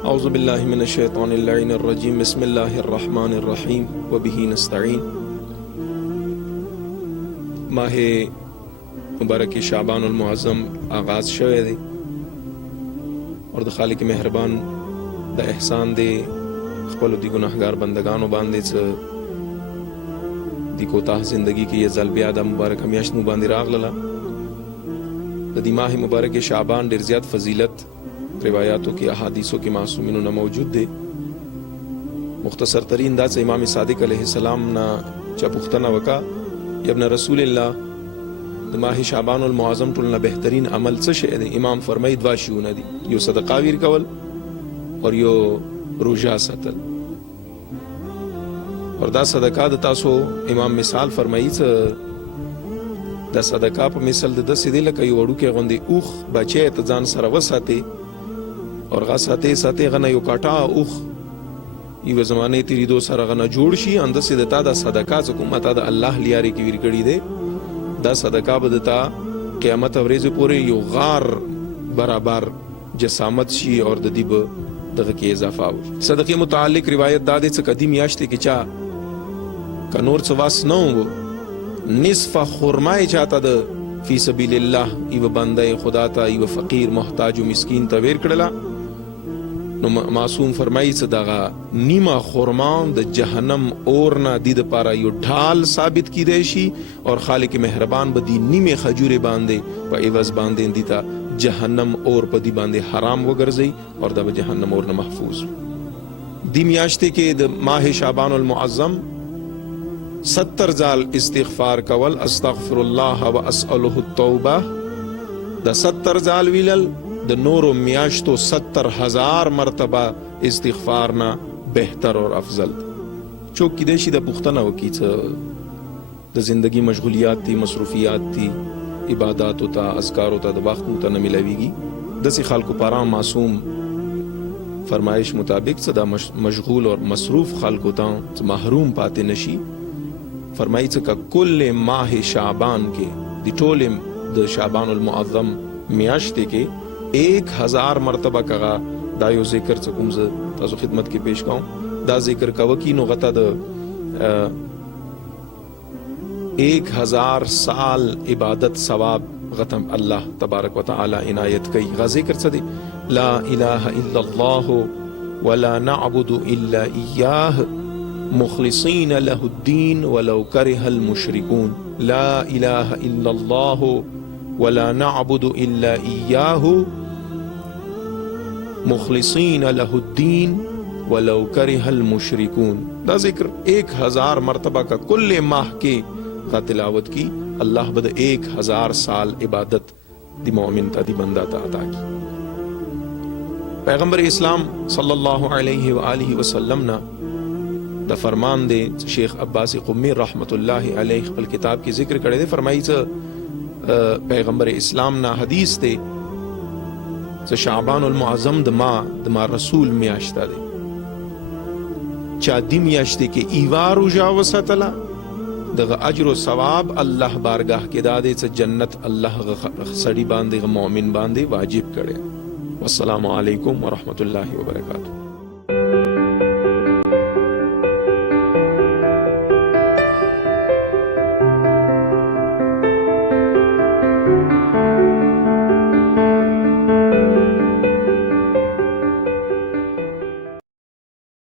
औज़ु बिल्लाहि मिनश्शैतानिर रजीम बिस्मिल्लाहिर रहमानिर रहीम व बिही नस्तईन। माह मुबारक शाबानुल मुअज़्ज़म आगाज़ शवे दे और द खालिक मेहरबान द एहसान दे खपल दी गुनाहगार बंदगानो बांदे च दी कोताह जिंदगी की ये ज़लबिया दा मुबारक मियाशनु बांदे रागलला द दी माह मुबारक शाबान ढेर ज़्याद फजीलत रिवायातों की अहादीसों की मासूमिन न मौजूद दे। मुख्तसर तरीन दास इमाम सादिक अलैहिस्सलाम ना चपुख्तना वका यबन रसूलुल्लाह माह शाबानुल मुअज़्ज़म टुलना बेहतरीन अमल से शेद इमाम फरमाई द्वा शिउना दी यो सदका वीर कवल और यो रोजा सतल और दा सदका द तासो इमाम मिसाल फरमाई दा सदका पे मिसल द सिदे लक यो वडू के गोंदे उख बचे त जान सर वसाते और गा साथे साथे गना यो काटा उख ये जमाने तेरी दो सारा गना जोड़ शी अंदर से दता दा सदका चकुमता दा अल्लाह लियारे की विरकड़ी दे दा सदका बदता क़यामत अवरेज पूरे यो गार बराबर जसामत शी और ददीब दग के इजाफा हो सदक़े मुतालिक रिवायत दादे से कदीम याश्ते कि चा कनूर सवास न हो निस्फ़ खुरमाए चाहता द फी सबीलिल्लाह इव बंदे खुदा ता इव फ़कीर मोहताज मिस्कीन तवेर कड़ला नो मासूम फरमाई सदागा नीमा खुरमान द जहन्नम और ना दीद पारा यो ढाल साबित की देशी और खालिक मेहरबान बदी नीमे खजूरे बांधे व एवज बांधे दीता जहन्नम और पदी बांधे हराम वगर जई और दब जहन्नम और न महफूज दिमियाश्ते के द माह शाबानुल मुअज़्ज़म 70 जाल इस्तिग़फ़ार कवल अस्तग़फ़िरुल्लाह व अस्अलुहु तौबा द 70 जाल विलल द नूरो मियाश्तो 70,000 मरतबा इस्तिग़फ़ार ना बेहतर और अफजल चौक की देशी द पुख्तना वकी द जिंदगी मशगूलियात थी मसरूफियात थी इबादत होता अज़कार होता द वक्त होता न मिलेगी दसी खाल को पारा मासूम फरमाइश मुताबिक सदा मशगूल और मसरूफ खाल को महरूम पाते नशी फरमाई का कुल माह शाबान के दिटोले द शाबानुल मुअज़्ज़म मियाश्ते के 1000 मरतबा कगा दायो जिक्र चकुम ताजो खिदमत की पेश काऊं दा जिक्र का वकी नो गता द 1000 साल इबादत सवाब गतम अल्लाह तबारक व तआला इनायत कई गा जिक्र सदे ला इलाहा इल्लल्लाह वला नअबुदु इल्ला इय्याह मुखलिसीन लहुद्दीन वलौ करिहल मुशरिकून ला इलाहा इल्लल्लाह वला नअबुदु इल्ला इय्याहु मुखलिसीन लहुद्दीन वलौ करिहल मुशरिकून दा जिक्र 1000 मरतबा का कुल्ले माह के का तिलावत की अल्लाह बद 1000 साल इबादत दी मोमिन ता दी बंदा ता अता की पैगंबर इस्लाम सल्लल्लाहु अलैहि व आलिहि वसल्लम ना द फरमान दे शेख अब्बास क़ुम्मी रहमतुल्लाहि अलैहि खपल किताब की जिक्र करे दे फरमाई पैगंबर इस्लाम ना हदीस दे शाबानुल मुअज़्ज़म द मा रसूल मियाश्ता दे चा दी मियाश्ते के ईवार उजा वसतला दग अजर सवाब अल्लाह बारगाह के दादे से जन्नत अल्लाह सड़ी बांधे मोमिन बांधे वाजिब करे। वस्सलामु अलैकुम व रहमतुल्लाहि व बरकातुहू।